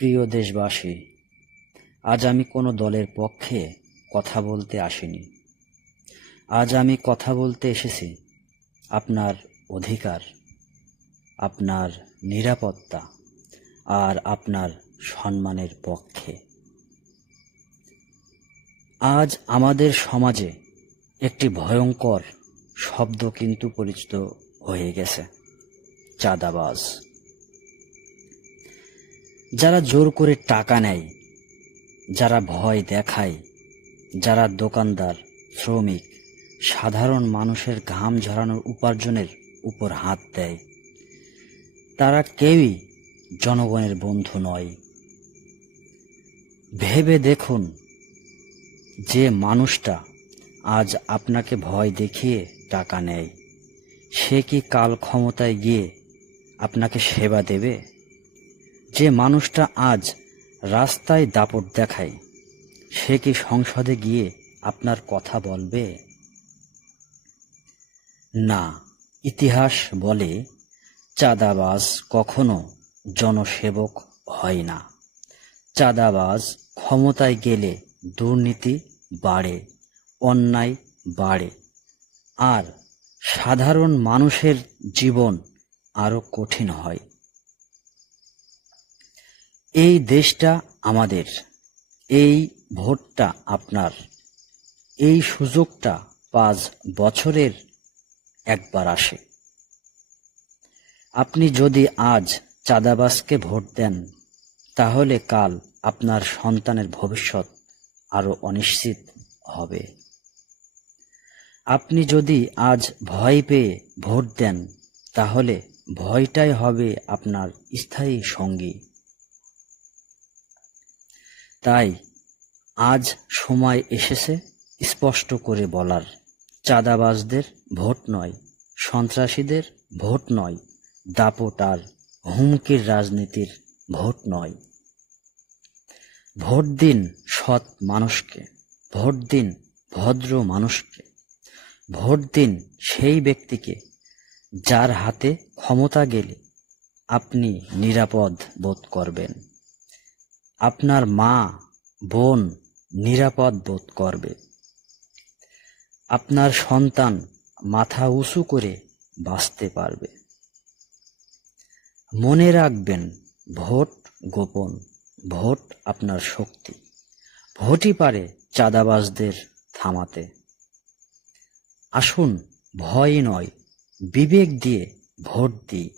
প্রিয় দেশবাসী, আজ আমি কোনো দলের পক্ষে কথা বলতে আসিনি। আজ আমি কথা বলতে এসেছি আপনার অধিকার, আপনার নিরাপত্তা আর আপনার সম্মানের পক্ষে। আজ আমাদের সমাজে একটি ভয়ঙ্কর শব্দ কিন্তু পরিচিত হয়ে গেছে, চাঁদাবাজ। যারা জোর করে টাকা নেয়, যারা ভয় দেখায়, যারা দোকানদার, শ্রমিক, সাধারণ মানুষের ঘাম ঝরানোর উপার্জনের উপর হাত দেয়, তারা কেউই জনগণের বন্ধু নয়। ভেবে দেখুন, যে মানুষটা আজ আপনাকে ভয় দেখিয়ে টাকা নেয়, সে কি কাল ক্ষমতায় গিয়ে আপনাকে সেবা দেবে? যে মানুষটা আজ রাস্তায় দাপট দেখায়, সে কি সংসদে গিয়ে আপনার কথা বলবে? না, ইতিহাস বলে চাঁদাবাজ কখনো জনসেবক হয় না। চাঁদাবাজ ক্ষমতায় গেলে দুর্নীতি বাড়ে, অন্যায় বাড়ে, আর সাধারণ মানুষের জীবন আরো কঠিন হয়। এই দেশটা আমাদের, এই ভোটটা আপনার, এই সুযোগটা 5 বছরের একবার আসে। আপনি যদি আজ চাঁদাবাজকে ভোট দেন, তাহলে কাল আপনার সন্তানের ভবিষ্যৎ আরো অনিশ্চিত হবে। আপনি যদি আজ ভয় পেয়ে ভোট দেন, তাহলে ভয়টাই হবে আপনার স্থায়ী সঙ্গী। তাই আজ সময় এসেছে স্পষ্ট করে বলার, চাঁদাবাজদের ভোট নয়, সন্ত্রাসীদের ভোট নয়, দাপট আর হুমকির রাজনীতির ভোট নয়। ভোট দিন সৎ মানুষকে, ভোট দিন ভদ্র মানুষকে, ভোট দিন সেই ব্যক্তিকে যার হাতে ক্ষমতা গেলে আপনি নিরাপদ বোধ করবেন, আপনার মা বোন নিরাপদ বোধ করবে, আপনার সন্তান মাথা উঁচু করে বাঁচতে পারবে। মনে রাখবেন, ভোট গোপন, ভোট আপনার শক্তি। ভোটই পারে চাঁদাবাজদের থামাতে। আসুন, ভয় নয়, বিবেক দিয়ে ভোট দিই।